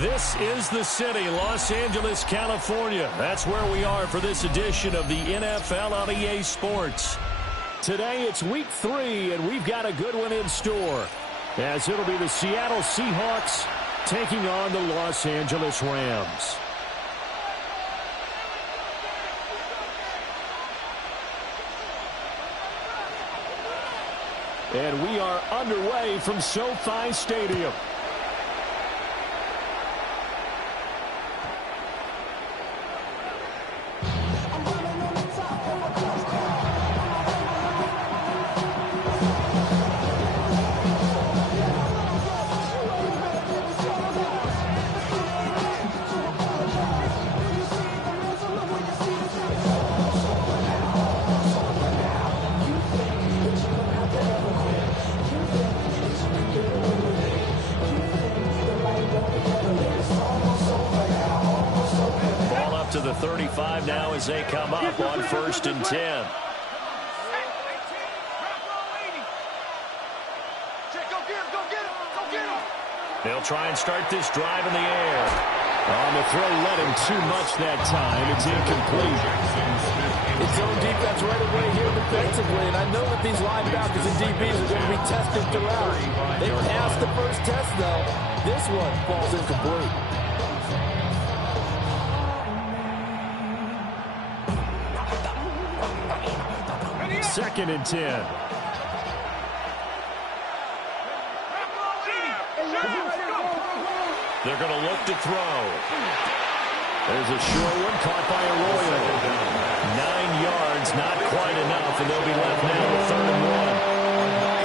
This is the city, Los Angeles, California. That's where we are for this edition of the NFL on EA Sports. Today it's week 3, and we've got a good one in store, as it'll be the Seattle Seahawks taking on the Los Angeles Rams. And we are underway from SoFi Stadium. To the 35 now as they come up on 1st and 10. They'll try and start this drive in the air. On the throw, led him too much that time. It's incomplete. It's zone defense right away here defensively, and I know that these linebackers and DBs are going to be tested throughout. They passed the first test, though. This one falls incomplete. 2nd and 10. They're going to look to throw. There's a short one caught by Arroyo. 9 yards, not quite enough, and they'll be left now with 3rd and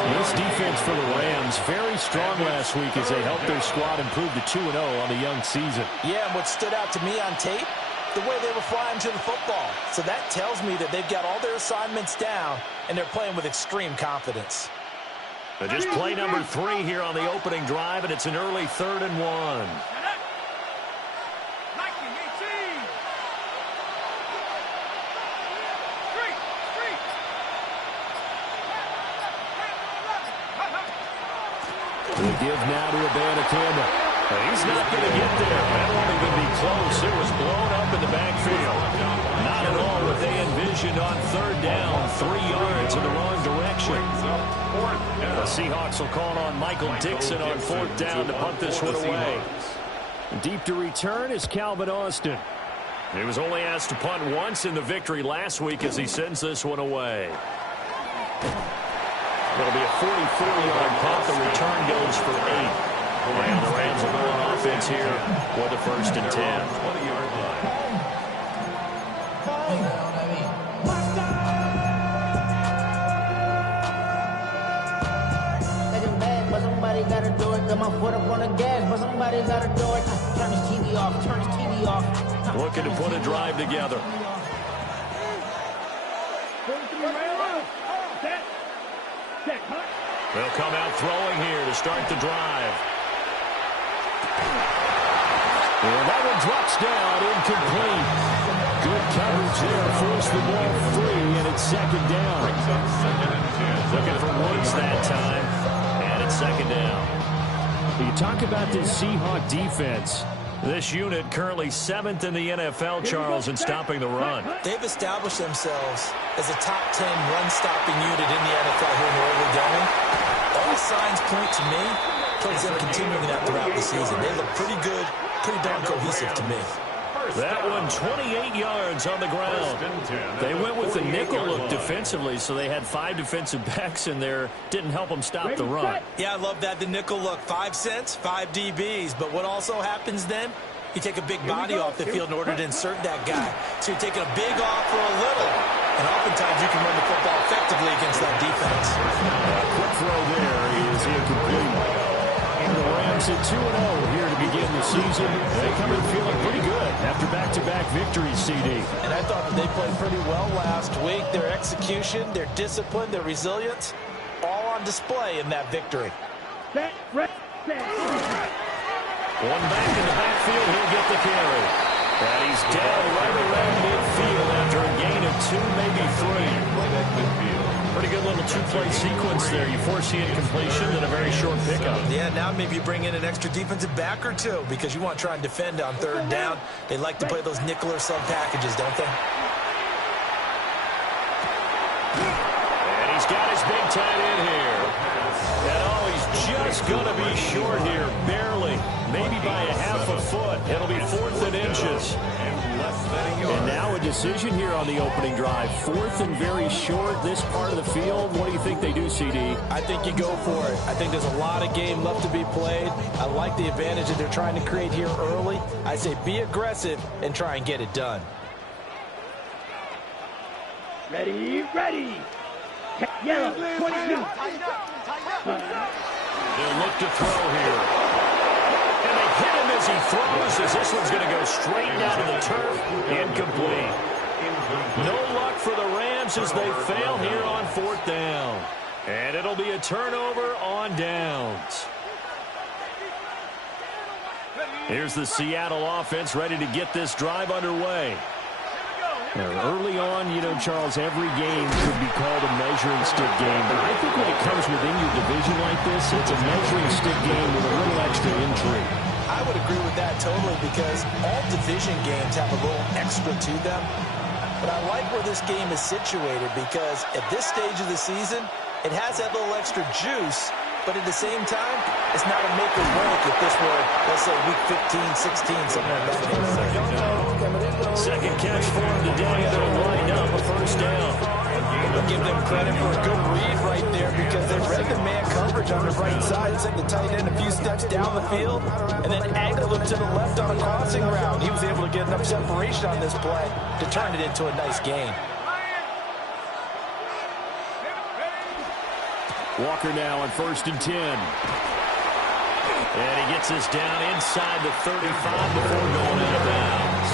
1. This defense for the Rams, very strong last week as they helped their squad improve to 2-0 on the young season. Yeah, and what stood out to me on tape, the way they were flying to the football. So that tells me that they've got all their assignments down, and they're playing with extreme confidence. But just play number 3 here on the opening drive, and it's an early 3rd and 1. The give now to Abanikanda. He's not going to get there. That won't even be close. It was blown up in the backfield. Not at all what they envisioned on 3rd down. 3 yards in the wrong direction. The Seahawks will call on Michael Dixon on 4th down to punt this one away. Deep to return is Calvin Austin. He was only asked to punt once in the victory last week as he sends this one away. It'll be a 44-yard punt. The return goes for 8. And the Rams will go on offense here with the 1st and 10. 20-yard line. But somebody gotta do it. Got my foot up on the gas, but somebody gotta do it. Turn his TV off, turn his TV off. Looking to put a drive together. They'll come out throwing here to start the drive. And that one drops down, incomplete. Good coverage there, forced the ball free, and it's 2nd down. Looking for Woods that time, and it's 2nd down. You talk about this Seahawk defense. This unit currently 7th in the NFL, Charles, in stopping the run. They've established themselves as a top 10 run-stopping unit in the NFL here in the early going. All signs point to me towards them continuing that throughout the season. They look pretty good, pretty darn cohesive to me. That one 28 yards on the ground. They went with the nickel look defensively, so they had 5 defensive backs in there. Didn't help them stop the run. Yeah, I love that, the nickel look. 5 cents, 5 DBs. But what also happens then? You take a big body off the field in order to insert that guy. So you're taking a big off for a little. And oftentimes you can run the football effectively against that defense. Quick throw there is incomplete. And the Rams at 2-0 here to begin the season. They come in feeling pretty good after back-to-back victories, CD. And I thought that they played pretty well last week. Their execution, their discipline, their resilience, all on display in that victory. One back in the backfield, he'll get the carry. And he's down right around midfield after a gain of 2, maybe 3. Pretty good little two-play sequence there. You force the incompletion and a very short pickup. Yeah, now maybe you bring in an extra defensive back or two because you want to try and defend on third down. They like to play those nickel or sub packages, don't they? And he's got his big tight end here. And oh, he's just going to be short here, barely. Maybe by a half a foot. It'll be 4th and inches. And now a decision here on the opening drive. 4th and very short, this part of the field. What do you think they do, CD? I think you go for it. I think there's a lot of game left to be played. I like the advantage that they're trying to create here early. I say be aggressive and try and get it done. Ready, ready. Yellow, 22. They'll look to throw here. And they hit him as he throws, as this one's going to go straight down to the turf. Incomplete. No luck for the Rams as they fail here on 4th down. And it'll be a turnover on downs. Here's the Seattle offense ready to get this drive underway. Now, early on, you know, Charles, every game could be called a measuring stick game. But I think when it comes within your division like this, it's a measuring stick game with a little extra intrigue. I would agree with that totally because all division games have a little extra to them. But I like where this game is situated because at this stage of the season, it has that little extra juice. But at the same time, it's not a make or break if this were, let's say, week 15, 16, something like that. Second catch for him today. They'll wind up a 1st down. I'll give them credit for a good read right there because they read the man coverage on the right side and sent the tight end a few steps down the field and then angled him to the left on a crossing route. He was able to get enough separation on this play to turn it into a nice gain. Walker now on 1st and 10. And he gets this down inside the 35 before going out of bounds.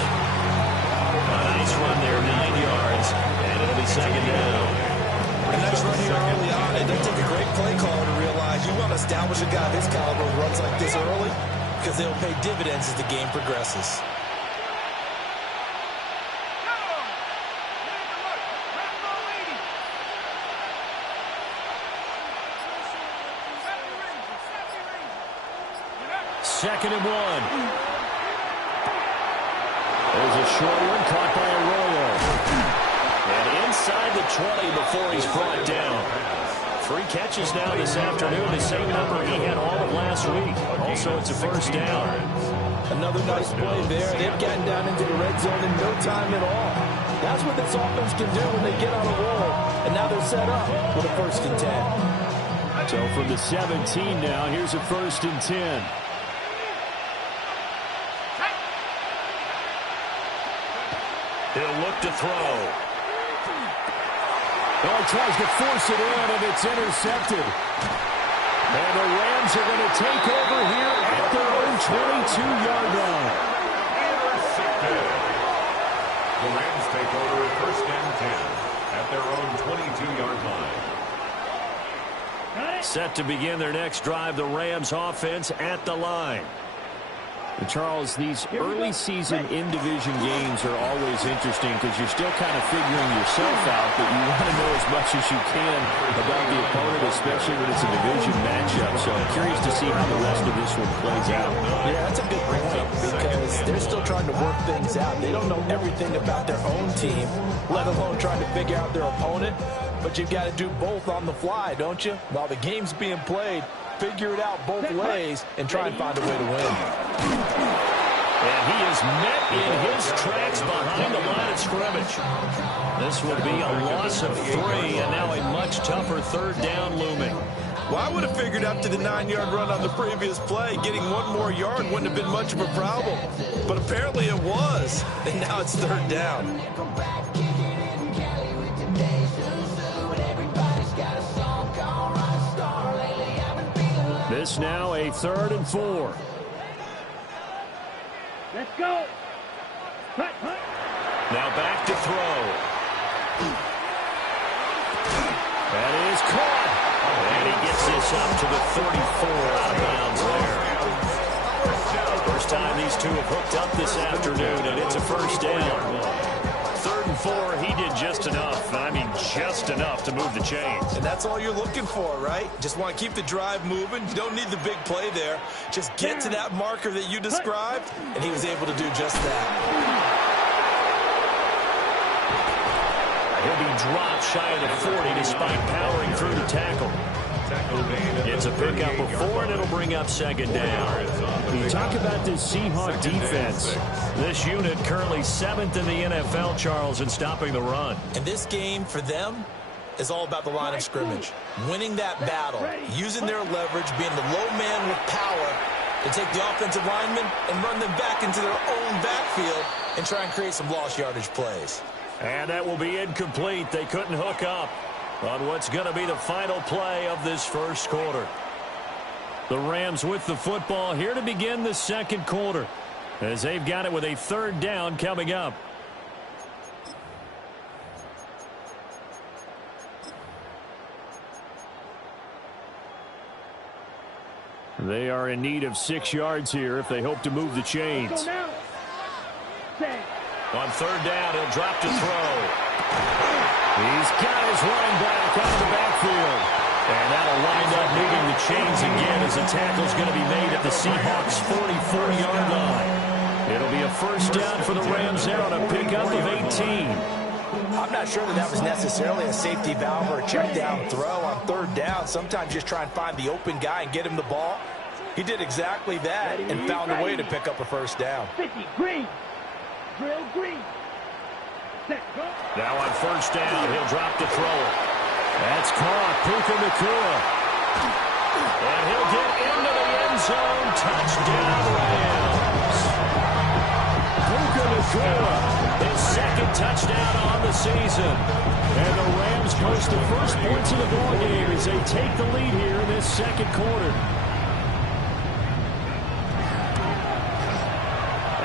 A nice run there, 9 yards, and it'll be 2nd down. A nice run here early on. It does take a great play caller to realize you want to establish a guy of this caliber who runs like this early because they'll pay dividends as the game progresses. Second and 1. There's a short one caught by Arroyo. And inside the 20 before he's brought down. 3 catches now this afternoon, the same number he had all of last week. Also, it's a 1st down. Another nice play there. They've gotten down into the red zone in no time at all. That's what this offense can do when they get on a roll. And now they're set up with a 1st and 10. So from the 17 now, here's a 1st and 10. He'll look to throw. Oh, he tries to force it in, and it's intercepted. And the Rams are going to take over here at their own 22-yard line. The Rams take over 1st and 10 at their own 22-yard line. Set to begin their next drive, the Rams offense at the line. And Charles, these early season in-division games are always interesting because you're still kind of figuring yourself out, but you want to know as much as you can about the opponent, especially when it's a division matchup. So I'm curious to see how the rest of this one plays out. Yeah, that's a good point because they're still trying to work things out. They don't know everything about their own team, let alone trying to figure out their opponent. But you've got to do both on the fly, don't you? While the game's being played, figure it out both ways and try and find a way to win. And he is met in his tracks behind the line of scrimmage. This would be a loss of 3, and now a much tougher 3rd down looming. Well, I would have figured up to the 9-yard run on the previous play. Getting 1 more yard wouldn't have been much of a problem. But apparently it was, and now it's 3rd down. This now a 3rd and 4. Let's go. Hut, hut. Now back to throw. That is caught. And he gets this up to the 34 out of bounds there. First time these two have hooked up this afternoon, and it's a 1st down. 3rd 3rd and 4, he did just enough. I mean, just enough to move the chains. And that's all you're looking for, right? Just want to keep the drive moving. You don't need the big play there. Just get to that marker that you described, and he was able to do just that. He'll be dropped shy of the 40 despite powering through the tackle. It's a pickup of 4, and it'll bring up 2nd down. You talk about this Seahawk defense. This unit currently 7th in the NFL, Charles, in stopping the run. And this game for them is all about the line of scrimmage. Winning that battle, using their leverage, being the low man with power to take the offensive linemen and run them back into their own backfield and try and create some lost yardage plays. And that will be incomplete. They couldn't hook up on what's going to be the final play of this first quarter. The Rams with the football here to begin the second quarter, as they've got it with a 3rd down coming up. They are in need of 6 yards here if they hope to move the chains. On 3rd down, he'll drop to throw. He's got his running back out of the backfield. And that'll wind up moving the chains again as the tackle's going to be made at the Seahawks' 44-yard line. It'll be a 1st down for the Rams there on a pickup of 18. I'm not sure that was necessarily a safety valve or a check down throw on 3rd down. Sometimes just try and find the open guy and get him the ball. He did exactly that and found a way to pick up a 1st down. 50, green. Drill green. Set, go. Now on 1st down, he'll drop to throw it. That's caught. Puka Nacua. And he'll get into the end zone. Touchdown, Rams. Puka Nacua, his 2nd touchdown on the season. And the Rams post the first points of the ballgame as they take the lead here in this second quarter.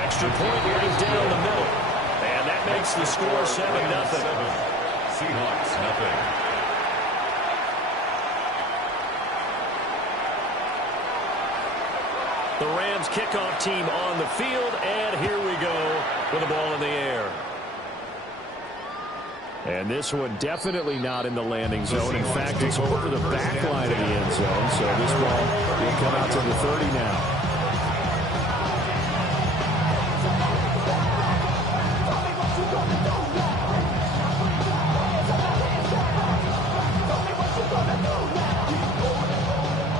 Extra point right down the middle. And that makes the score 7-0. Seahawks, nothing. The Rams kickoff team on the field, and here we go with the ball in the air. And this one definitely not in the landing zone. In fact, it's over the back line of the end zone, so this ball will come out to the 30 now.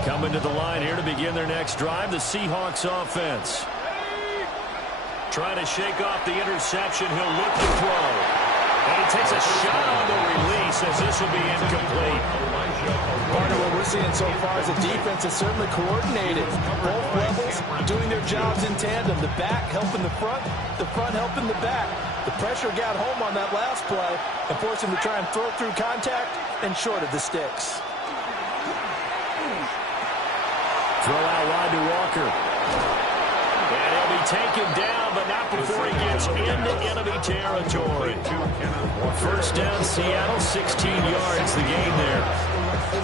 Coming to the line here to begin their next drive, the Seahawks offense. Trying to shake off the interception. He'll look to throw. And he takes a shot on the release as this will be incomplete. Part of what we're seeing so far is the defense is certainly coordinated. Both levels doing their jobs in tandem. The back helping the front helping the back. The pressure got home on that last play and forced him to try and throw through contact and short of the sticks. Throw out wide to Walker. And he'll be taken down, but not before he gets into enemy territory. 1st down, Seattle, 16 yards, the gain there.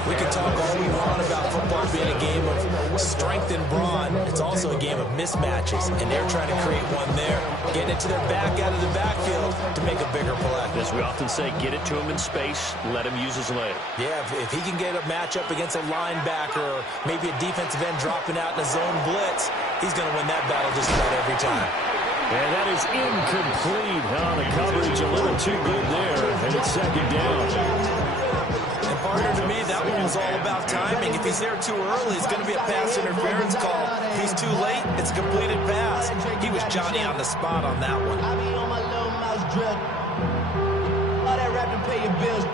We can talk all we want about football being a game of strength and brawn. It's also a game of mismatches, and they're trying to create one there. Getting it to their back out of the backfield to make a bigger play. As we often say, get it to him in space, let him use his leg. Yeah, if he can get a matchup against a linebacker or maybe a defensive end dropping out in a zone blitz, he's going to win that battle just about every time. And that is incomplete. The coverage a little too good there, and it's 2nd down. And partner, to me, that one was all about timing. If he's there too early, it's going to be a pass interference call. If he's too late, it's a completed pass. He was Johnny on the spot on that one. I be on my little mouse drill. All that rap to pay your bills.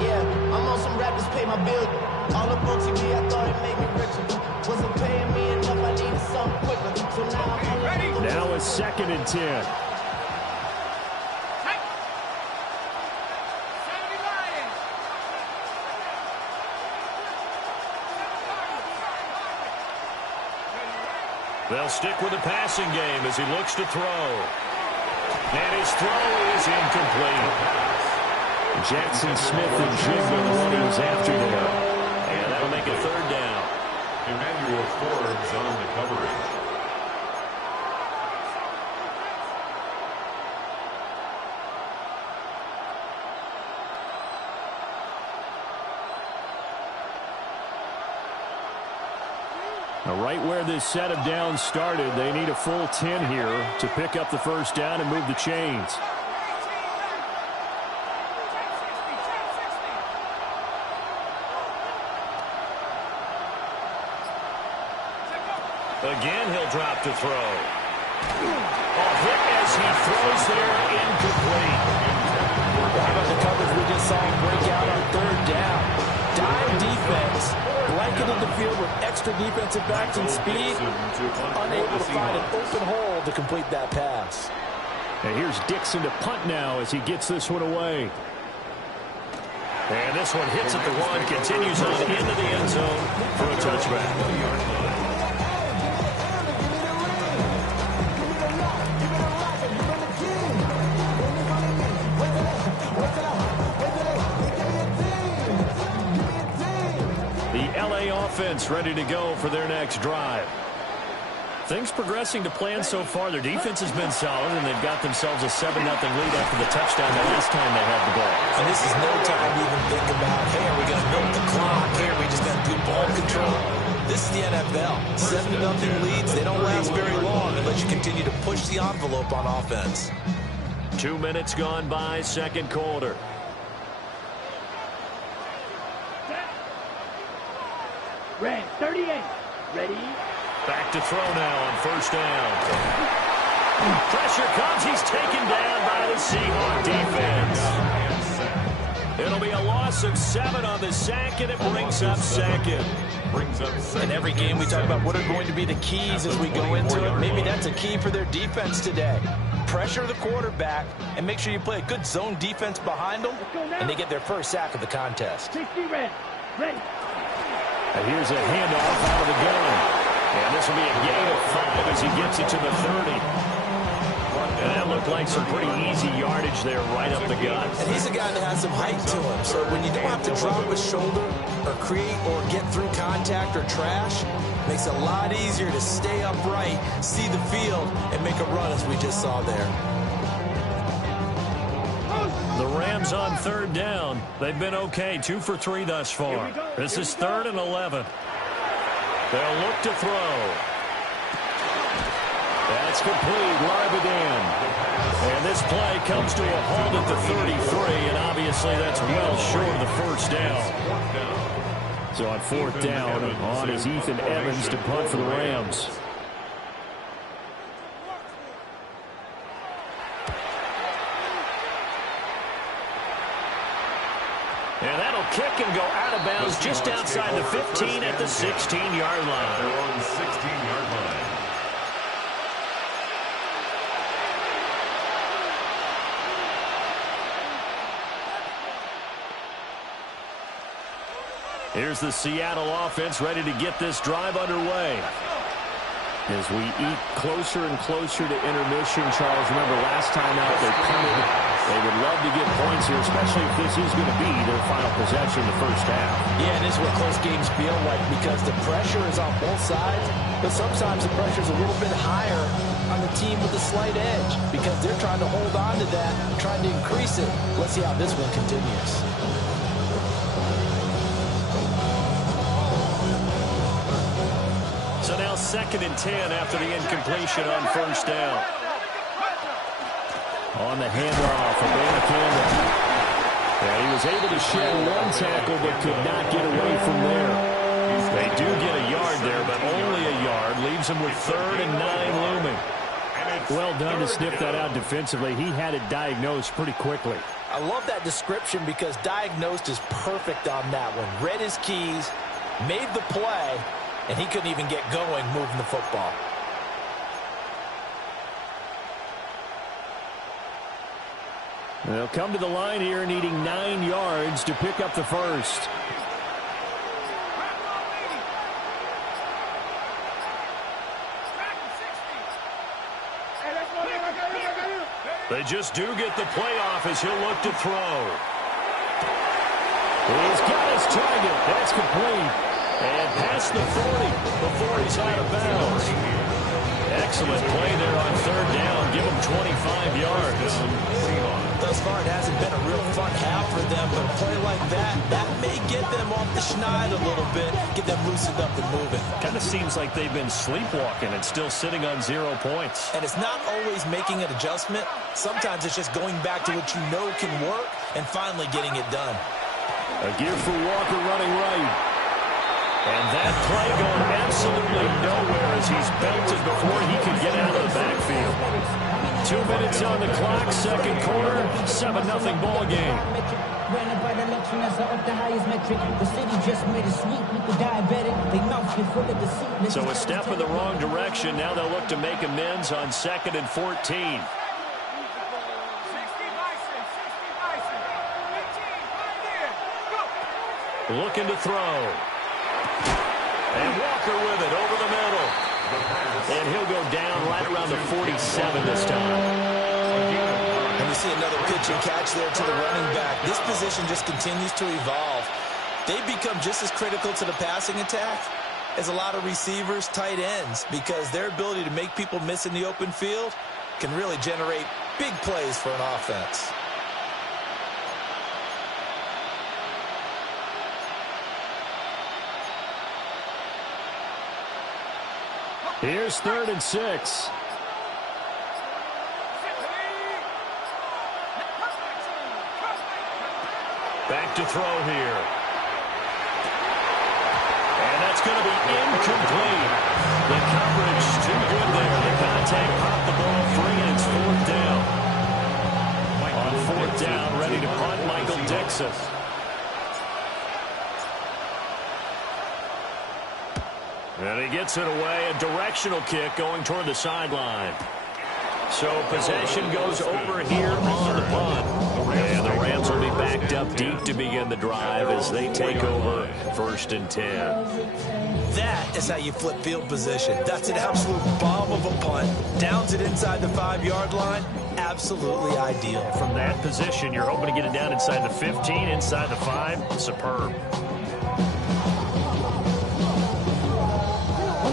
Yeah, I'm on some rap to pay my bills. All up on TV, I thought it made me richer. Wasn't paying me enough, I needed something quicker. So now I'm ready. Now it's 2nd and 10. They'll stick with the passing game as he looks to throw. And his throw is incomplete. Jackson Smith and Jigba, the one he was after there. And that'll make it 3rd down. Emmanuel Forbes on the coverage. Now, right where this set of downs started, they need a full 10 here to pick up the first down and move the chains. Again, he'll drop to throw. A hit as he throws there, incomplete. How about the coverage we just saw him break out on third down? Dime defense, blanketed the field with extra defensive backs and speed, unable to find an open hole to complete that pass. And here's Dixon to punt now as he gets this one away. And this one hits at the one, continues on into the end zone for a touchback. Offense ready to go for their next drive. Things progressing to plan so far. Their defense has been solid, and they've got themselves a 7-0 lead after the touchdown the last time they had the ball. And this is no time to even think about, hey, are we going to milk the clock? Hey, are we just going to do ball control? This is the NFL. 7-0 leads, they don't last very long unless you continue to push the envelope on offense. 2 minutes gone by, second quarter. Red 38. Ready? Back to throw now on first down. Pressure comes. He's taken down by the Seahawk defense. It'll be a loss of 7 on the sack, and it brings up second. In every game we talk about what are going to be the keys as we go into it. Maybe that's a key for their defense today. Pressure the quarterback and make sure you play a good zone defense behind them, and they get their first sack of the contest. 60 red. Ready? And here's a handoff out of the gun. And this will be a gain of 5 as he gets it to the 30. And that looked like some pretty easy yardage there right up the gut. And he's a guy that has some height to him. So when you don't have to drop his shoulder or create or get through contact or trash, it makes it a lot easier to stay upright, see the field, and make a run as we just saw there. The Rams on third down. They've been okay, 2 for 3 thus far. This is 3rd and 11. They'll look to throw. That's complete. Larbadan. And this play comes to a halt at the 33, and obviously that's well short of the first down. So on 4th down, on is Ethan Evans to punt for the Rams. And that'll kick and go out of bounds just outside the 15 at the 16-yard line. Their own 16-yard line. Here's the Seattle offense ready to get this drive underway. As we eat closer and closer to intermission, Charles, remember last time out they punted. They would love to get points here, especially if this is going to be their final possession in the first half. Yeah, and this is what close games feel like because the pressure is on both sides, but sometimes the pressure is a little bit higher on the team with a slight edge because they're trying to hold on to that, trying to increase it. Let's see how this one continues. So now 2nd and 10 after the incompletion on first down. On the handoff, Campbell. And he was able to shed 1 tackle but could not get away from there. They do get a yard there, but only a yard. Leaves him with 3rd and 9 looming. Well done to sniff that out defensively. He had it diagnosed pretty quickly. I love that description because diagnosed is perfect on that one. Read his keys, made the play, and he couldn't even get going moving the football. They'll come to the line here needing 9 yards to pick up the first. They just do get the playoff as he'll look to throw. He's got his target. That's complete. And past the 40 before he's out of bounds. Excellent play there on 3rd down. Give him 25 yards. thus far, it hasn't been a real fun half for them, but a play like that may get them off the schneid a little bit, get them loosened up and moving. Kind of seems like they've been sleepwalking and still sitting on 0 points. And it's not always making an adjustment. Sometimes it's just going back to what you know can work and finally getting it done. A gear for Walker running right. And that play going absolutely nowhere as he's belted before he can get out of the backfield. 2 minutes on the clock, second quarter, 7-0 ball game. So a step in the wrong direction. Now they'll look to make amends on 2nd and 14. Looking to throw. And Walker with it over the middle. And he'll go down right around the 47 this time. And we see another pitch and catch there to the running back. This position just continues to evolve. They become just as critical to the passing attack as a lot of receivers, tight ends, because their ability to make people miss in the open field can really generate big plays for an offense. Here's 3rd and 6. Back to throw here. And that's going to be incomplete. The coverage too good there. The contact popped the ball free, and it's 4th down. On 4th down, ready to punt, Michael Dixon. And he gets it away, a directional kick going toward the sideline. So possession goes over here on the punt. And the Rams will be backed up deep to begin the drive as they take over 1st and 10. That is how you flip field position. That's an absolute bomb of a punt. Downs it inside the 5-yard line. Absolutely ideal. From that position, you're hoping to get it down inside the 15, inside the 5. Superb.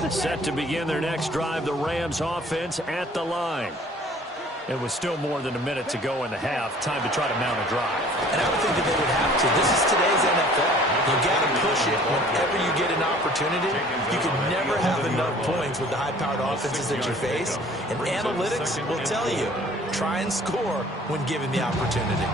Set to begin their next drive, the Rams offense at the line. It was still more than a minute to go in the half. Time to try to mount a drive. And I would think that they would have to. This is today's NFL. You got to push it whenever you get an opportunity. You can never have enough points with the high-powered offenses that you face. And analytics will tell you, try and score when given the opportunity.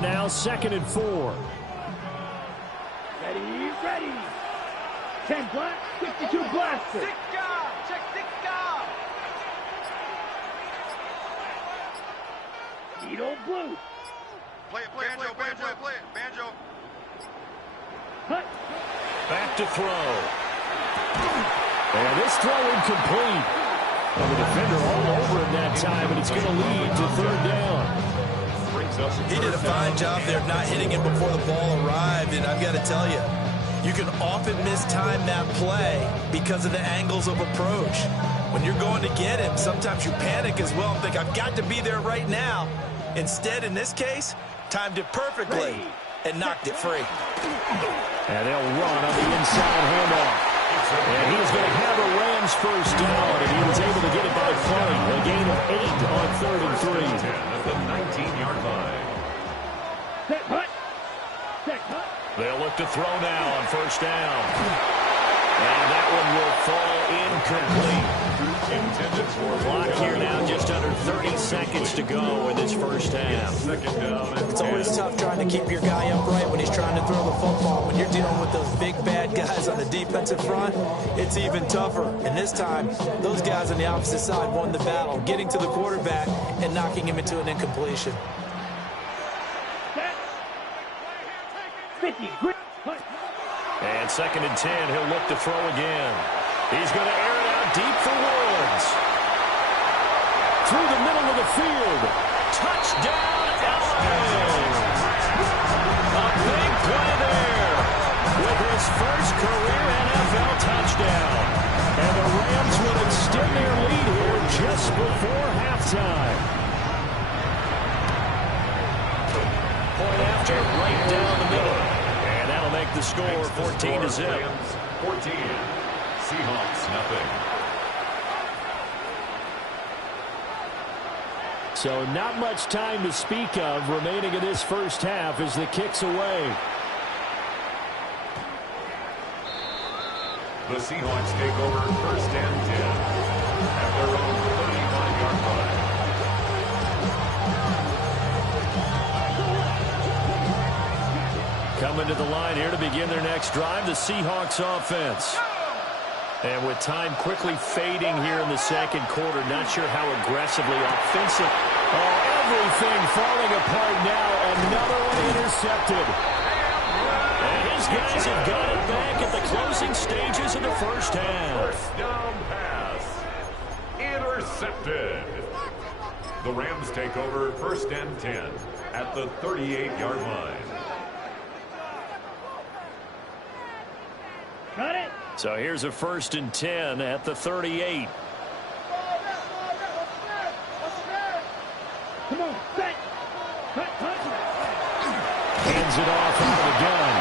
Now 2nd and 4. Ready. 10 black, 52 blaster. Check 6 guard. Edo blue. Play it, banjo. Hut. Back to throw. And this throw incomplete. And the defender all over him that time, and it's going to lead to 3rd down. He did a fine job there of not hitting him before the ball arrived, and I've got to tell you, you can often mistime that play because of the angles of approach. When you're going to get him, sometimes you panic as well and think, I've got to be there right now. Instead, in this case, timed it perfectly and knocked it free. And they'll run on the inside handoff. And he's going to have a Rams first down, and he was able to get it by flying. A gain of 8 on 3rd and 3. At the 19-yard line. Set hut. They'll look to throw now on 1st down. And that one will fall incomplete. Clock here now, just under 30 seconds to go in this first half. It's always tough trying to keep your guy upright when he's trying to throw the football. When you're dealing with those big bad guys on the defensive front, it's even tougher. And this time, those guys on the opposite side won the battle, getting to the quarterback and knocking him into an incompletion. 50. And 2nd and 10, he'll look to throw again. He's going to air it out deep for Woods. Through the middle of the field. Touchdown, LA! A big play there with his first career NFL touchdown. And the Rams will extend their lead here just before halftime. start right down the middle. And that'll make the score 14-0. 14. Seahawks, nothing. So not much time to speak of remaining in this first half as the kick's away. The Seahawks take over first and 10 at their own 35-yard line. Coming to the line here to begin their next drive, the Seahawks offense. And with time quickly fading here in the second quarter, not sure how aggressively offensive. Oh, everything falling apart now. Another one intercepted. And his guys have got it back at the closing stages of the first half. First down pass. Intercepted. The Rams take over first and 10 at the 38-yard line. Got it. So here's a first and 10 at the 38. Come on, set. Cut. Hands it off out of the gun.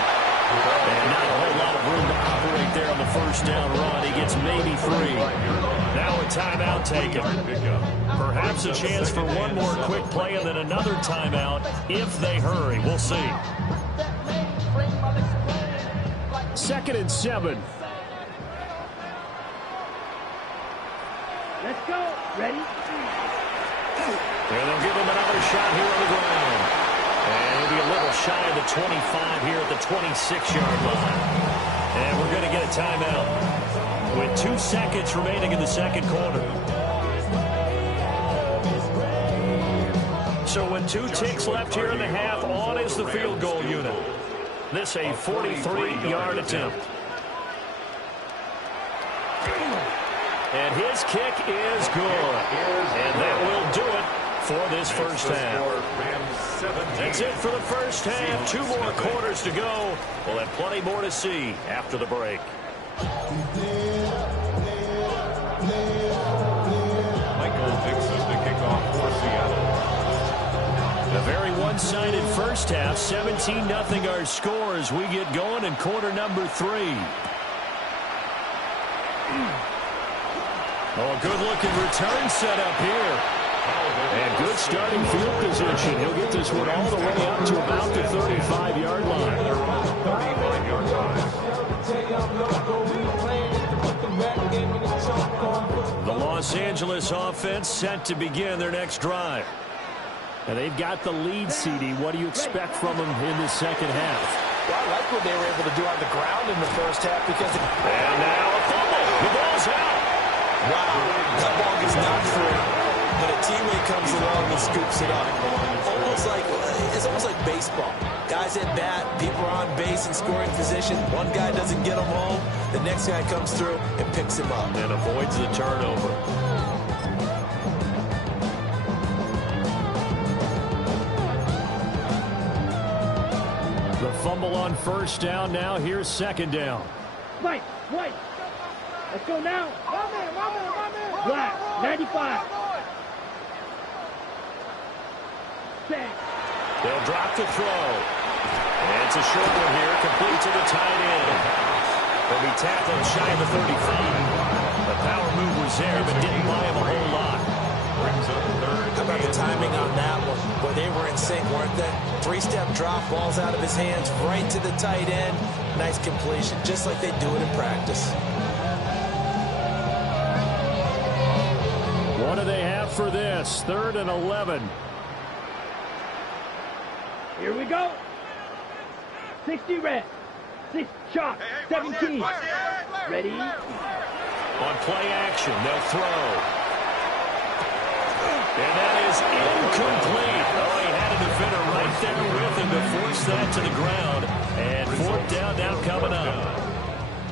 And not a whole lot of room to operate there on the first down run. He gets maybe 3. Now a timeout taken. Perhaps a chance for one more quick play and then another timeout if they hurry. We'll see. 2nd and 7. Let's go. Ready? And they'll give him another shot here on the ground. And he'll be a little shy of the 25 here at the 26-yard line. And we're going to get a timeout with 2 seconds remaining in the second quarter. So with 2 ticks left here in the half, on is the field goal unit. This a 43-yard attempt. And his kick is good. And that will do it for this first half. That's it for the first half. 2 more quarters to go. We'll have plenty more to see after the break. Michael Dixon to kick off for Seattle. A very one-sided first half. 17-0 our score as we get going in quarter number 3. Oh, a good-looking return set up here. And good starting field position. He'll get this one all the way up to about the 35-yard line. The Los Angeles offense set to begin their next drive. And they've got the lead, CD. What do you expect from them in the second half? Well, I like what they were able to do on the ground in the first half because... And now a fumble. The ball's out. Wow, that ball gets knocked free, but a teammate comes along and scoops it up. It's almost like baseball. Guys at bat, people are on base in scoring position. One guy doesn't get him home, the next guy comes through and picks him up. And avoids the turnover. The fumble on first down. Now here's second down. White. Let's go now. My man. Black, 95. Set. They'll drop the throw. And it's a short one here, complete to the tight end. They'll be tackled shy of the 35. The power move was there, but didn't buy him a whole lot. How about the timing on that one? Boy, they were in sync, weren't they? 3-step drop, balls out of his hands, right to the tight end. Nice completion, just like they do it in practice. What do they have for this? 3rd and 11. Here we go. 60 red. 6 shot. 17. Ready? On play action, they'll throw. And that is incomplete. Oh, he had a defender right there with him to force that to the ground. And 4th down now coming up.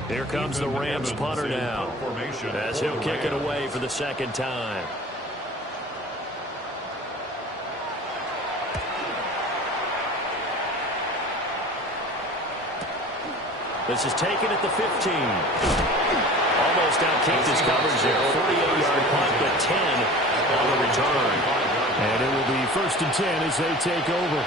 Here comes the Rams punter now, as he'll kick it away for the second time. This is taken at the 15. Almost outkicked his coverage there. 48-yard punt, but 10 on the return. And it will be 1st and 10 as they take over.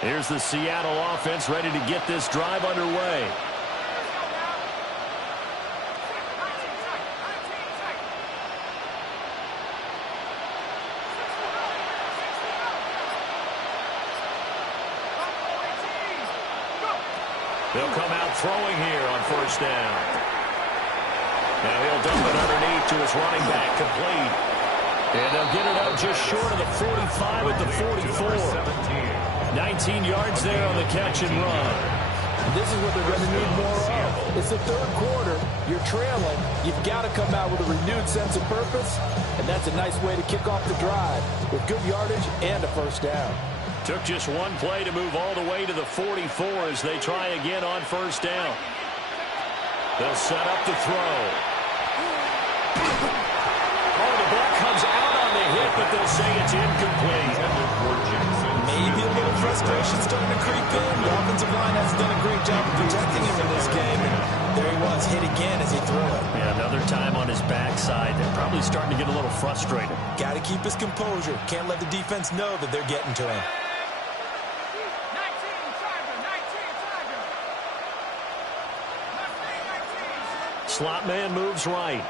Here's the Seattle offense ready to get this drive underway. They'll come out throwing here on first down. Now he'll dump it underneath to his running back, complete. And they'll get it up just short of the 45 at the 44. 19 yards there on the catch and run. This is what they're going to need more of. It's the third quarter. You're trailing. You've got to come out with a renewed sense of purpose, and that's a nice way to kick off the drive with good yardage and a first down. Took just one play to move all the way to the 44 as they try again on first down. They'll set up the throw. Oh, the ball comes out on the hit, but they'll say it's incomplete. Maybe a little frustration starting to creep in. The offensive line has done a great job of protecting him in this game. And there he was, hit again as he threw it. Yeah, another time on his backside. They're probably starting to get a little frustrated. Got to keep his composure. Can't let the defense know that they're getting to him. Slot man moves right.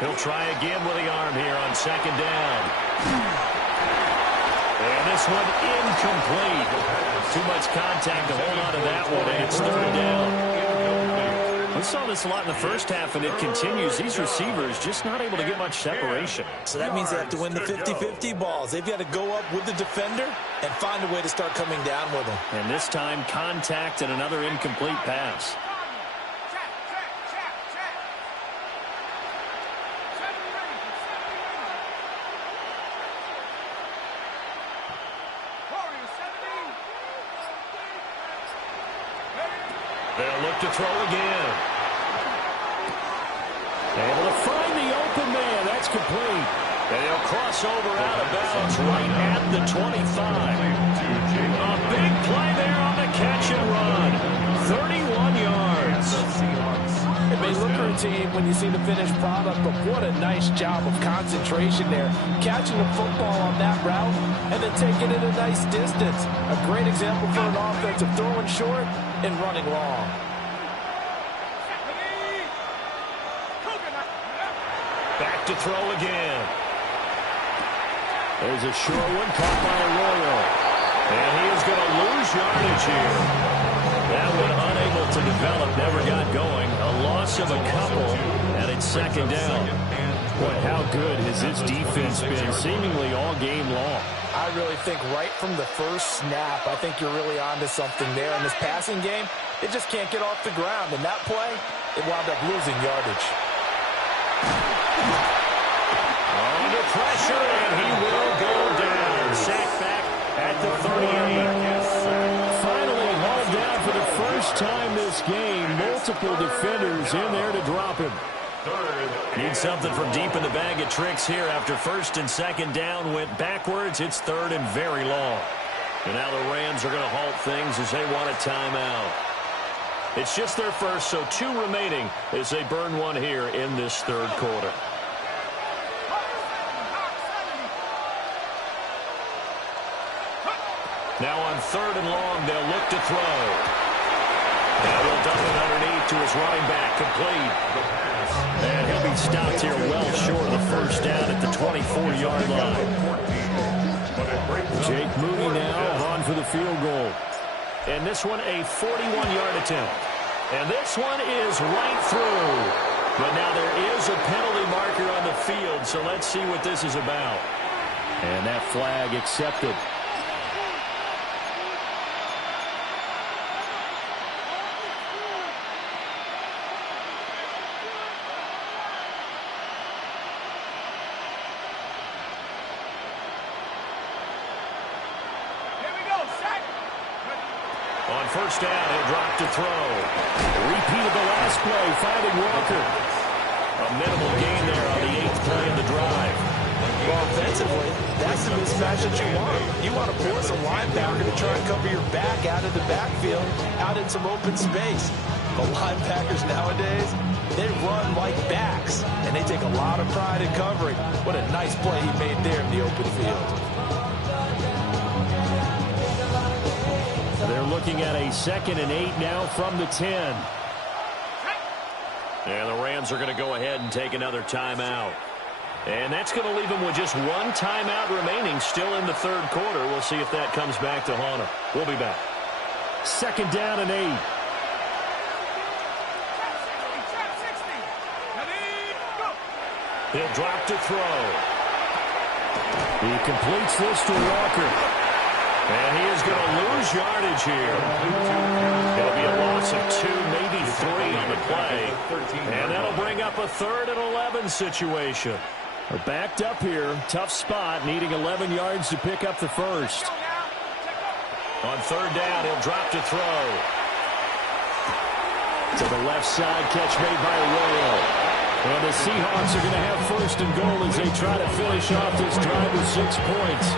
He'll try again with the arm here on second down. And this one incomplete. Too much contact to hold on to that one, and it's third down. We saw this a lot in the first half, and it continues. These receivers just not able to get much separation. So that means they have to win the 50-50 balls. They've got to go up with the defender and find a way to start coming down with them. And this time, contact and another incomplete pass. They'll look to throw again. Able to find the open man. That's complete. And he'll cross over out of bounds right at the 25. A big play there on the catch and run. 31 yards. It may look routine when you see the finished product, but what a nice job of concentration there. Catching the football on that route and then taking it a nice distance. A great example for an offensive throwing short and running long. Back to throw again. There's a short one caught by Arroyo. And he is going to lose yardage here. That one unable to develop, never got going. A loss of a couple, and it's second down. Boy, how good has this defense been seemingly all game long? I really think right from the first snap, I think you're really onto something there. In this passing game, it just can't get off the ground. And that play, it wound up losing yardage. Under pressure, and he will go down. Sacked back at the 38. Finally hauled down for the first time this game. Multiple defenders in there to drop him. Need something from deep in the bag of tricks here after first and second down went backwards. It's third and very long. And now the Rams are going to halt things as they want a timeout. It's just their first, so 2 remaining as they burn one here in this third quarter. Now on third and long, they'll look to throw. Now he'll dump it underneath to his running back, complete. And he'll be stopped here well short of the first down at the 24-yard line. Jake Moody now on for the field goal. And this one a 41-yard attempt. And this one is right through. But now there is a penalty marker on the field, so let's see what this is about. And that flag accepted. On first down, he'll drop to throw. Repeat of the last play, finding Walker. A minimal gain there on the 8th play of the drive. Well, offensively, that's the mismatch that you want. You want to force a linebacker to try and cover your back out of the backfield, out in some open space. But linebackers nowadays, they run like backs, and they take a lot of pride in covering. What a nice play he made there in the open field. They're looking at a 2nd and 8 now from the 10. And the Rams are going to go ahead and take another timeout. And that's going to leave them with just one timeout remaining still in the third quarter. We'll see if that comes back to haunt them. We'll be back. 2nd down and 8. He'll drop to throw. He completes this to Walker. And he is going to lose yardage here. It'll be a loss of 2, maybe 3 on the play. And that'll bring up a 3rd and 11 situation. We're backed up here. Tough spot, needing 11 yards to pick up the first. On 3rd down, he'll drop to throw. To the left side, catch made by Royal. And the Seahawks are going to have 1st and goal as they try to finish off this drive with 6 points.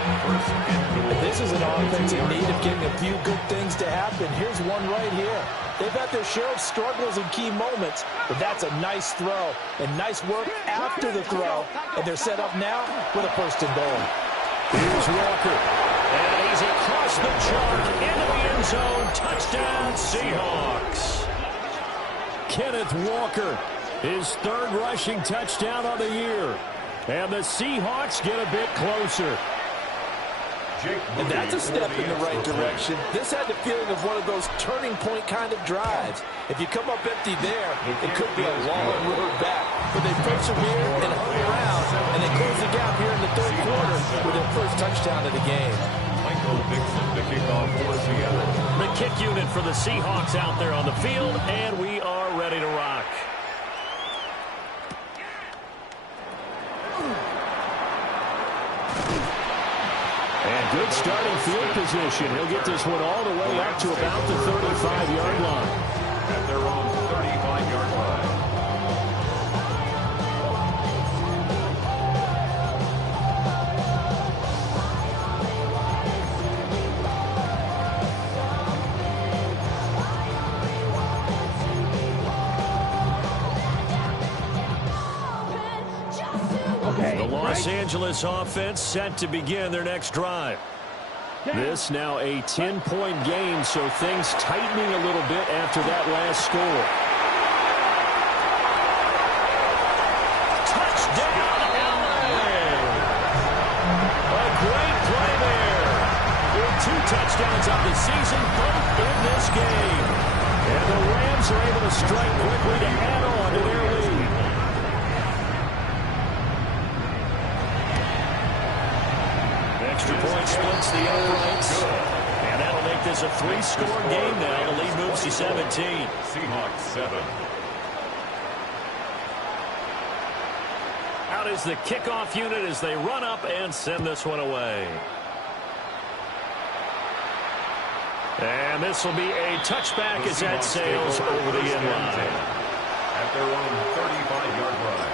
This is an offensive need of getting a few good things to happen. Here's one right here. They've had their share of struggles in key moments, but that's a nice throw and nice work after the throw. And they're set up now with a 1st and goal. Here's Walker. And he's across the chalk into the end zone. Touchdown, Seahawks. Kenneth Walker, his 3rd rushing touchdown of the year. And the Seahawks get a bit closer. And that's a step in the right direction. This had the feeling of one of those turning point kind of drives. If you come up empty there, it could be a long road back. But they persevere and hung around, and they close the gap here in the 3rd quarter with their 1st touchdown of the game. The kickoff for Seattle. The kick unit for the Seahawks out there on the field, and we are ready to rock. And good starting field position. He'll get this one all the way up to about the 35-yard line. At their own 35-yard line. The Los Angeles offense set to begin their next drive. This now a 10-point game, so things tightening a little bit after that last score. Touchdown, LA! A great play there. With 2 touchdowns of the season, both in this game. And the Rams are able to strike quickly to add on to their lead. Extra point splits the uprights. And that'll make this a 3-score game now. The lead moves to 17. Seahawks 7. Out is the kickoff unit as they run up and send this one away. And this will be a touchback as that sails over the end line. At their own 35-yard line.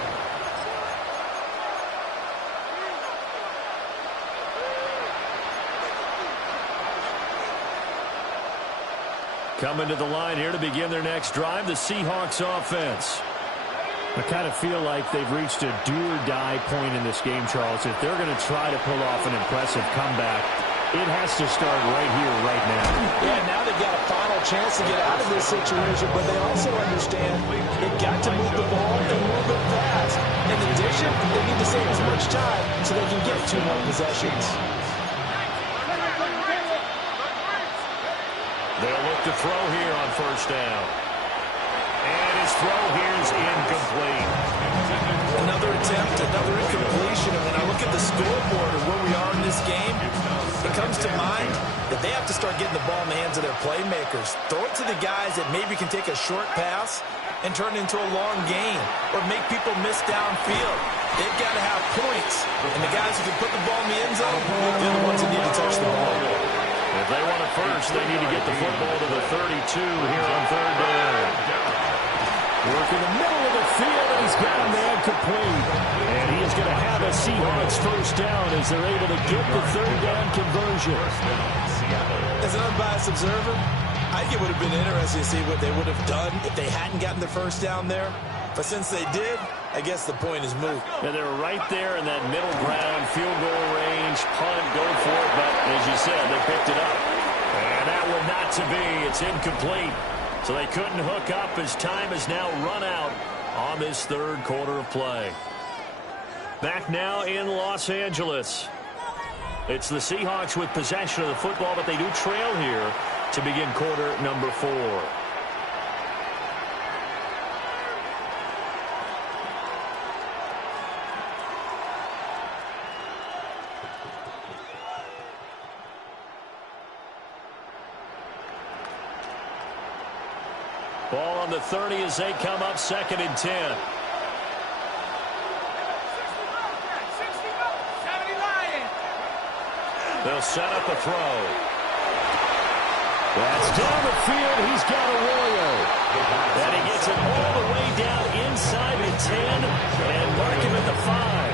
Coming to the line here to begin their next drive, the Seahawks offense. I kind of feel like they've reached a do-or-die point in this game, Charles. If they're going to try to pull off an impressive comeback, it has to start right here, right now. Yeah, now they've got a final chance to get out of this situation, but they also understand they've got to move the ball and move it fast. In addition, they need to save as much time so they can get 2 more possessions. They'll look to throw here on 1st down. And his throw here is incomplete. Another attempt, another incompletion. And when I look at the scoreboard of where we are in this game, it comes to mind that they have to start getting the ball in the hands of their playmakers. Throw it to the guys that maybe can take a short pass and turn it into a long gain or make people miss downfield. They've got to have points. And the guys who can put the ball in the end zone, they're the ones that need to touch the ball. If they want it first, they need to get the football to the 32 here on 3rd down. Work in the middle of the field, and he's got a man complete. And he is going to have a Seahawks 1st down as they're able to get the 3rd down conversion. As an unbiased observer, I think it would have been interesting to see what they would have done if they hadn't gotten the 1st down there. But since they did, I guess the point is moot. And they're right there in that middle ground, field goal range, punt, go for it. But as you said, they picked it up. And that one not to be. It's incomplete. So they couldn't hook up as time has now run out on this third quarter of play. Back now in Los Angeles. It's the Seahawks with possession of the football, but they do trail here to begin quarter number 4. Ball on the 30 as they come up 2nd and 10. They'll set up a throw. That's down the field. He's got Arroyo. And he gets it all the way down inside the 10 and mark him at the 5.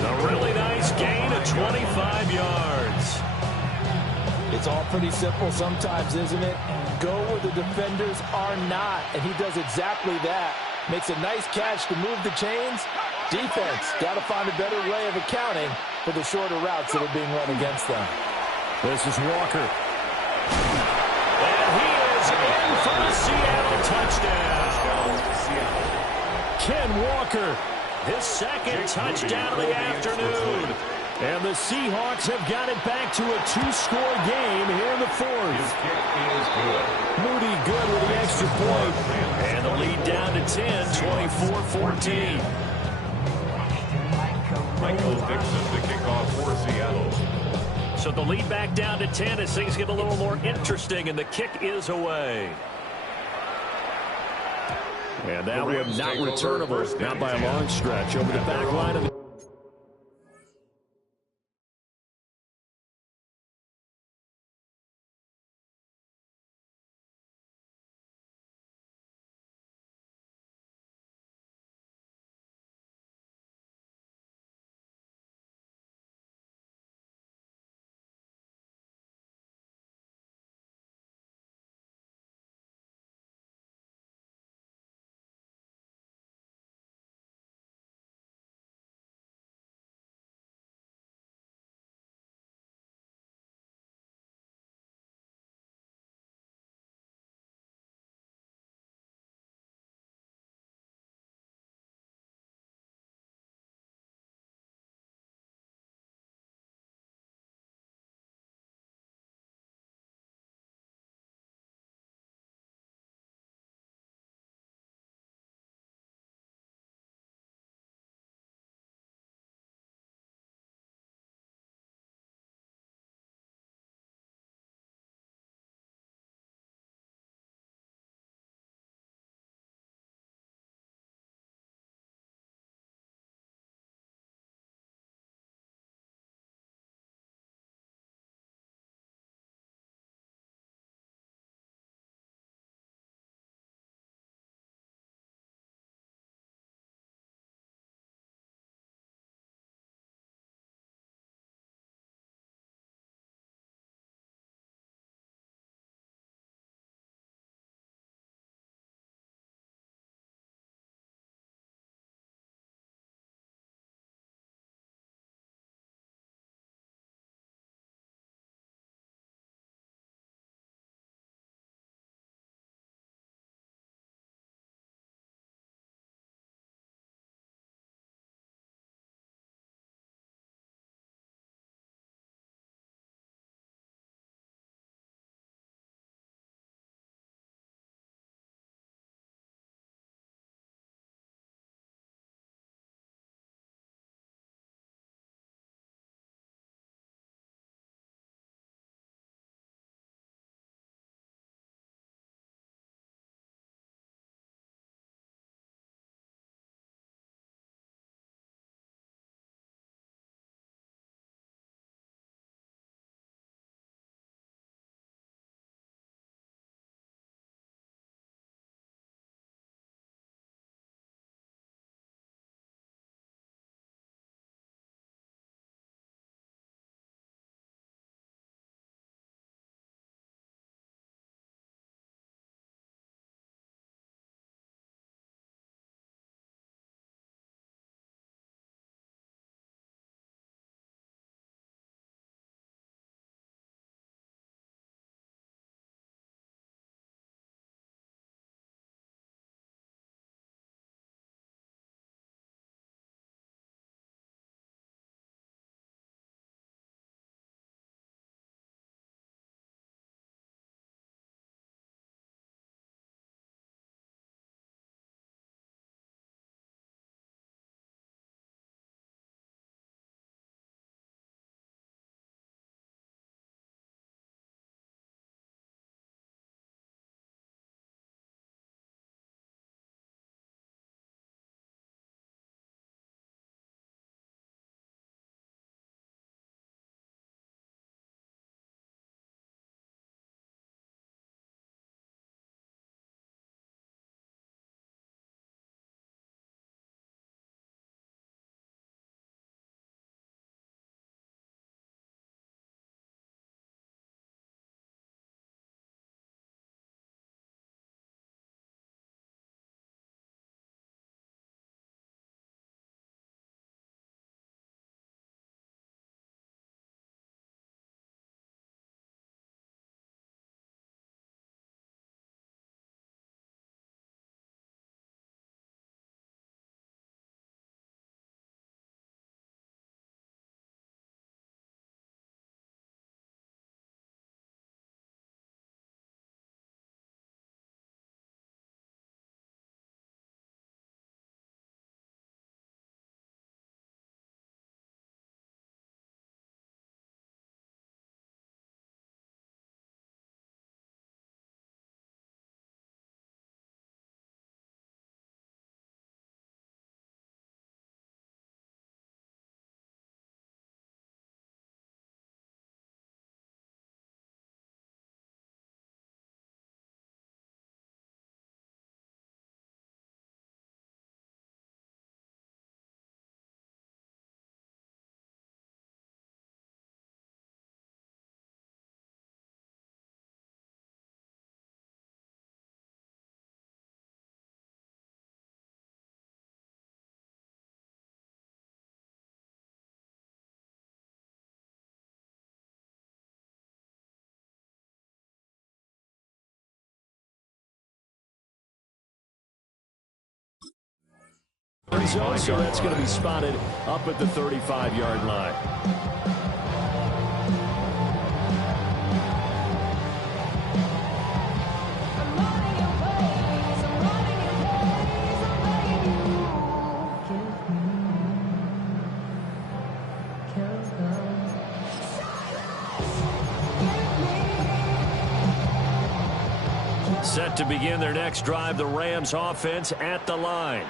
A really nice gain of 25 yards. It's all pretty simple sometimes, isn't it? Go where the defenders are not, and he does exactly that. Makes a nice catch to move the chains. Defense got to find a better way of accounting for the shorter routes that are being run against them. This is Walker. And he is in for the Seattle touchdown. Ken Walker, his 2nd touchdown of the afternoon. And the Seahawks have got it back to a 2-score game here in the 4th. Moody good with the extra point. And the lead down to 10, 24-14. Michael Dixon, the kickoff for Seattle. So the lead back down to 10 as things get a little more interesting, and the kick is away. And that one not returnable, not by a long stretch, over the back line of the zone, so that's going to be spotted up at the 35-yard line. Set to begin their next drive, the Rams offense at the line.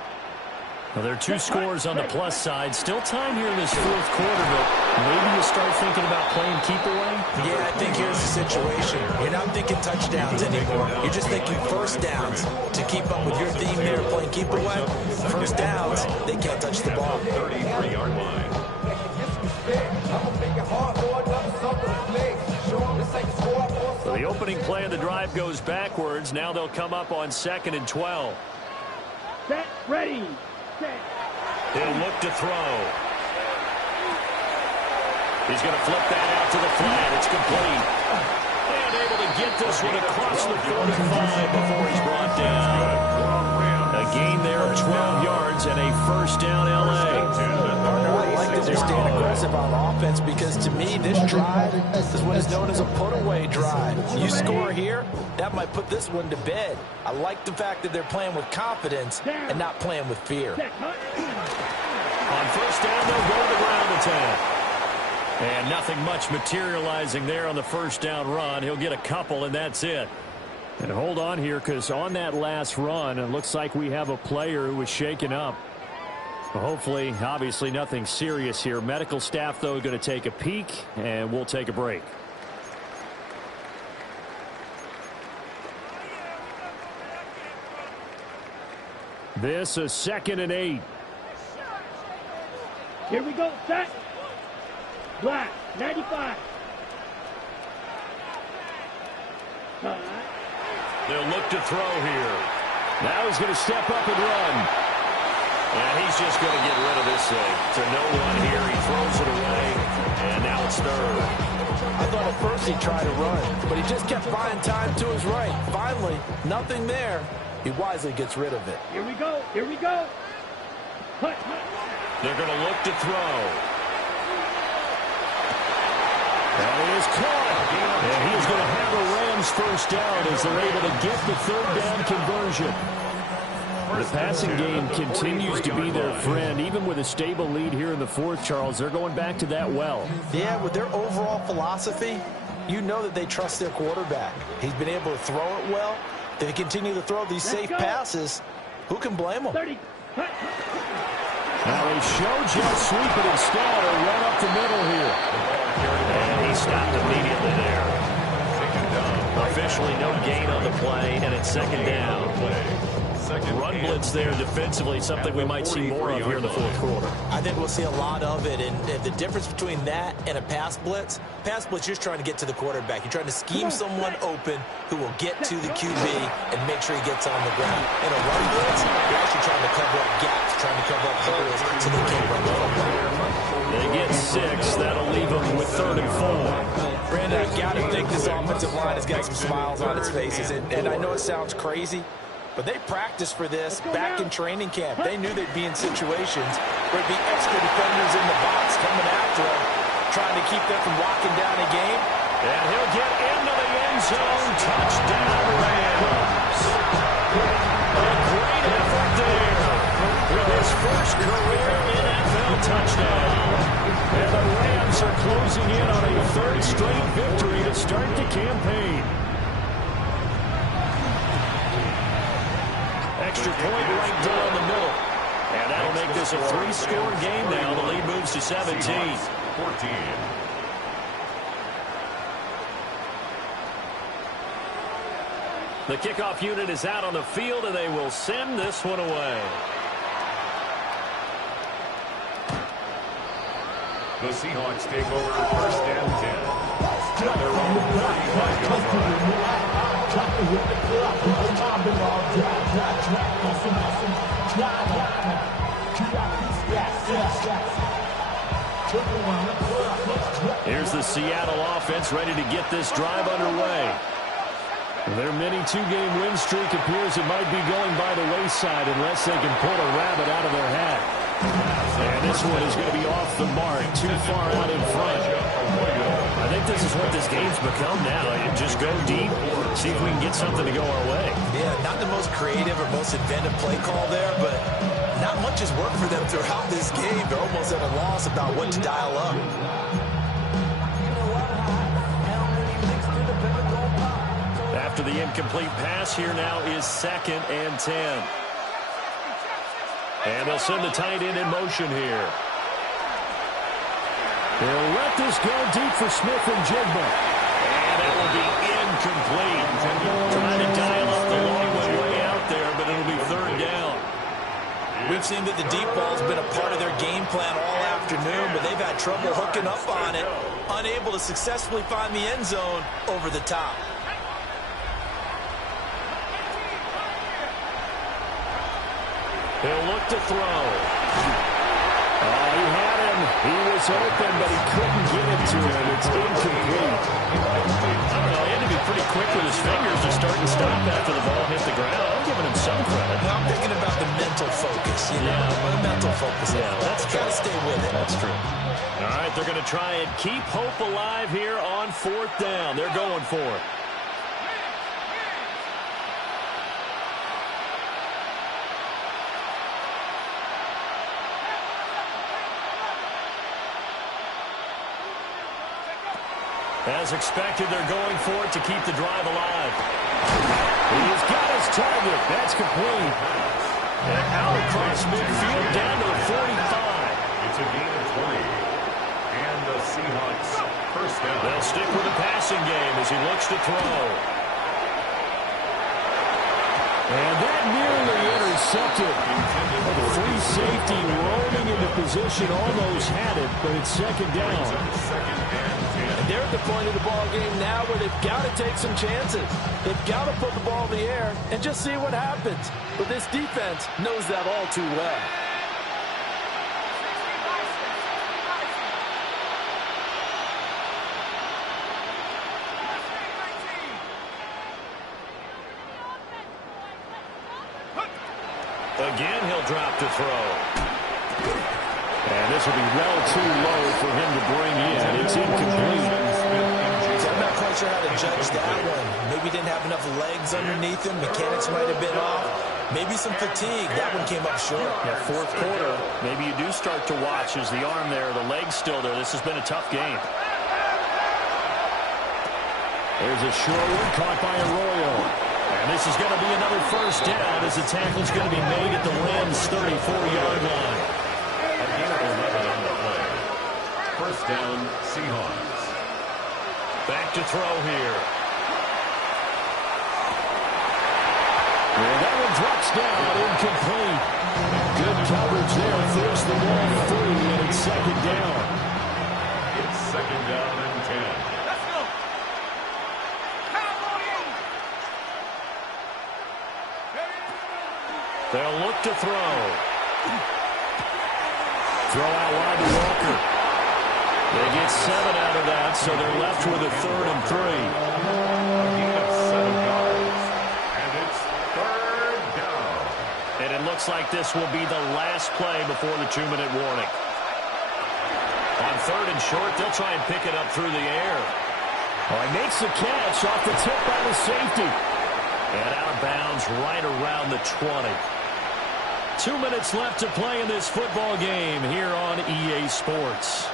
Well, there are two scores on the plus side. Still time here in this fourth quarter, but maybe you start thinking about playing keep away? Yeah, I think here's the situation. You're not thinking touchdowns anymore. You're just thinking first downs. To keep up with your theme there, playing keep away, first downs, they can't touch the ball. 33-yard line. So the opening play of the drive goes backwards. Now they'll come up on 2nd and 12. Set, ready, set. He'll look to throw. He's going to flip that out to the flat. It's complete. And able to get this one across the 45 before he's brought down. A gain there of 12 yards and a first down L.A. I like that they're staying aggressive on offense because to me this drive is what is known as a put-away drive. You score here, that might put this one to bed. I like the fact that they're playing with confidence and not playing with fear. On first down, they'll go to the ground attack. And nothing much materializing there on the first down run. He'll get a couple, and that's it. And hold on here, because on that last run, it looks like we have a player who was shaken up. Hopefully, obviously nothing serious here. Medical staff, though, going to take a peek, and we'll take a break. This is 2nd and 8. Here we go, set. Black, 95. They'll look to throw here. Now he's going to step up and run. And he's just going to get rid of this thing. To no one here. He throws it away. And now it's 3rd. I thought at first he tried to run, but he just kept buying time to his right. Finally, nothing there. He wisely gets rid of it. Here we go. Here we go. Hut, hut. They're going to look to throw. That is caught. And he's going to have a Rams first down as they're able to get the 3rd down conversion. The passing game continues to be their friend. Even with a stable lead here in the 4th, Charles, they're going back to that well. Yeah, with their overall philosophy, you know that they trust their quarterback. He's been able to throw it well. They continue to throw these safe passes. Who can blame them? 30. Hut. Now they show jet sweep it instead or run up the middle here. And he stopped immediately there. Officially no gain on the play, and it's 2nd down. Run blitz there defensively, something we might see more of here in the 4th quarter. I think we'll see a lot of it, and the difference between that and a pass blitz, you're just trying to get to the quarterback. You're trying to scheme someone open who will get to the QB and make sure he gets on the ground. In a run blitz, you're actually trying to cover up gaps, trying to cover up holes so they can't run over. They get 6. That'll leave them with 3rd and 4. Brandon, I've got to think this offensive line has got some smiles on its faces, and I know it sounds crazy, but they practiced for this back in training camp. They knew they'd be in situations where there'd be extra defenders in the box coming after them, trying to keep them from locking down a game. And he'll get into the end zone. Touchdown, Rams. A great effort there with his first career NFL touchdown. And the Rams are closing in on a 3rd straight victory to start the campaign. Extra point right down the middle. And that'll make this a 3-score game now. The lead moves to 17. 14. The kickoff unit is out on the field, and they will send this one away. The Seahawks take over 1st and 10. At their own 35-yard line. Here's the Seattle offense ready to get this drive underway. Their mini 2-game win streak appears it might be going by the wayside unless they can pull a rabbit out of their hat. And this one is going to be off the mark, too far out in front. I think this is what this game's become now. You just go deep, see if we can get something to go our way. Yeah, not the most creative or most inventive play call there, but not much has worked for them throughout this game. They're almost at a loss about what to dial up. After the incomplete pass, here now is 2nd and 10. And they'll send the tight end in motion here. They'll let this go deep for Smith and Jigba. And that will be incomplete. Trying to dial up the long one way out there, but it'll be 3rd down. We've seen that the deep ball's been a part of their game plan all afternoon, but they've had trouble hooking up on it, unable to successfully find the end zone over the top. He'll look to throw. Oh, he had him. He was open, but he couldn't get it to him. It's incomplete. I don't know. He had to be pretty quick with his fingers to start and stop after the ball hit the ground. I'm giving him some credit. Well, I'm thinking about the mental focus, you know, the mental focus. Yeah, that's got to stay with it. That's true. All right, they're going to try and keep hope alive here on 4th down. They're going for it. As expected, they're going for it to keep the drive alive. He's got his target. That's complete. And out across midfield down to the 45. It's a gain of 20. And the Seahawks first down. They'll stick with the passing game as he looks to throw. And that nearly intercepted. The free safety rolling into position, almost had it, but it's 2nd down. And they're at the point of the ball game now where they've got to take some chances. They've got to put the ball in the air and just see what happens. But this defense knows that all too well. Again, he'll drop to throw. And this will be well too low for him to bring in. It's incomplete. So I'm not quite sure how to judge that one. Maybe didn't have enough legs underneath him. Mechanics might have been off. Maybe some fatigue. That one came up short. Yeah, 4th quarter, maybe you do start to watch as the arm there, the leg's still there. This has been a tough game. There's a short one caught by Arroyo. And this is going to be another 1st down as the tackle's going to be made at the Rams' 34-yard line. Again, 11 on the play. 1st down, Seahawks. Back to throw here. And that one drops down, incomplete. Good coverage there, forced the ball free, and it's 2nd down. It's 2nd down and 10. They'll look to throw. Throw out wide to Walker. They get 7 out of that, so they're left with a 3rd and 3. A gain of 7 yards. And it's 3rd down. And it looks like this will be the last play before the 2-minute warning. On 3rd and short, they'll try and pick it up through the air. Oh, he makes the catch off the tip by the safety. And out of bounds right around the 20. 2 minutes left to play in this football game here on EA Sports.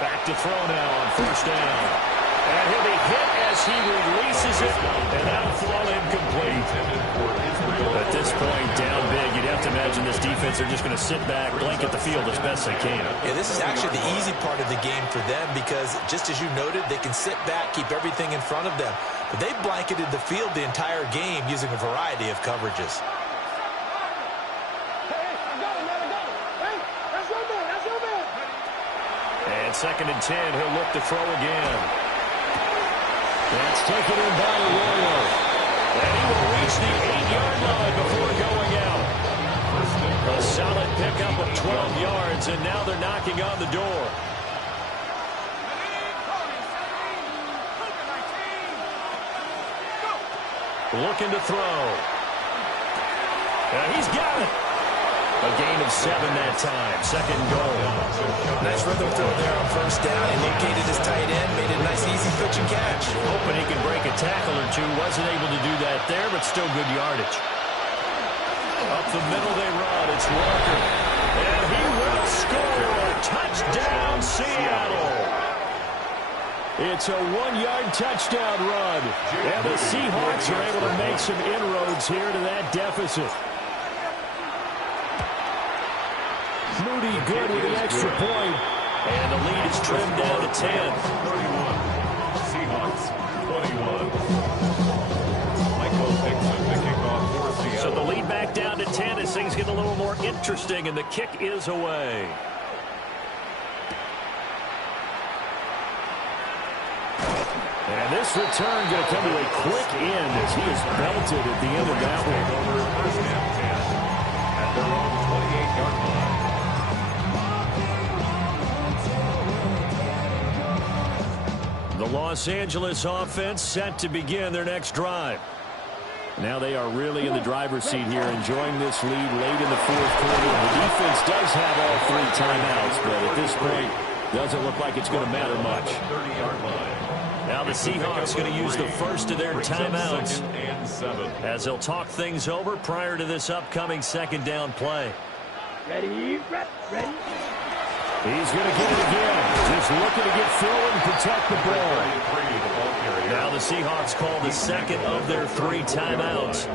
Back to throw now on 1st down. And he'll be hit as he releases it, and that'll throw incomplete. At this point, down big, you'd have to imagine this defense are just going to sit back, blanket the field as best they can. Yeah, this is actually the easy part of the game for them because, just as you noted, they can sit back, keep everything in front of them. But they've blanketed the field the entire game using a variety of coverages. And 2nd and 10, he'll look to throw again. That's taken in by Arroyo. And he will reach the 8-yard line before going out. A Solid pickup of 12 yards, and now they're knocking on the door. Looking to throw. He's got it. A gain of 7 that time. Second goal. Nice rhythm throw there on first down. He located his tight end, made a nice easy pitch and catch. Hoping he can break a tackle or two. Wasn't able to do that there, but still good yardage. Up the middle they run. It's Walker. And he will score. Touchdown, Seattle. It's a 1-yard touchdown run. And the Seahawks are able to make some inroads here to that deficit. Moody good with the extra point. And the lead is trimmed down to 10. 31. Seahawks, 21. Michael Dixon, the kickoff for Seattle. So the lead back down to 10 as things get a little more interesting, and the kick is away. And this return going to come to a quick end as he is belted at the end of that one. Over first down 10 at their own 28-yard line. The Los Angeles offense set to begin their next drive. Now they are really in the driver's seat here, enjoying this lead late in the fourth quarter. The defense does have all 3 timeouts, but at this point, doesn't look like it's going to matter much. 30-yard line. Now the Seahawks going to use the first of their timeouts as they'll talk things over prior to this upcoming second down play. Ready, ready. He's going to get it again. Just looking to get through and protect the ball. Now the Seahawks call the second of their 3 timeouts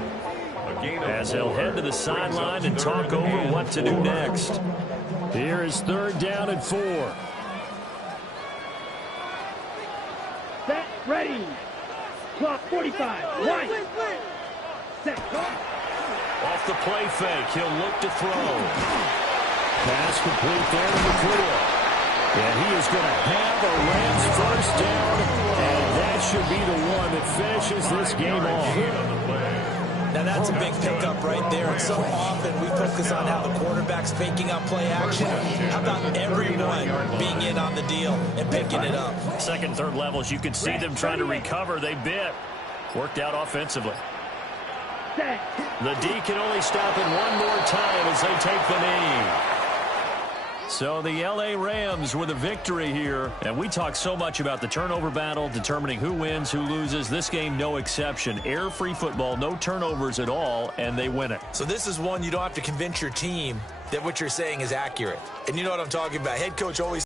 as they'll head to the sideline and talk over what to do next. Here is 3rd down and 4. Set, ready. Clock 45. Right. Set, go. Off the play fake, he'll look to throw. Pass complete there to McCool. And he is going to have a Rams first down, and that should be the one that finishes this game off. Now that's a big pickup right there, and so often we focus on how the quarterback's faking up play action. How about everyone being in on the deal and picking it up? Second, third levels, you could see them trying to recover. They bit. Worked out offensively. The D can only stop it one more time as they take the knee. So the L.A. Rams with a victory here. And we talk so much about the turnover battle, determining who wins, who loses. This game, no exception. Air-free football, no turnovers at all, and they win it. So this is one you don't have to convince your team that what you're saying is accurate. And you know what I'm talking about. Head coach always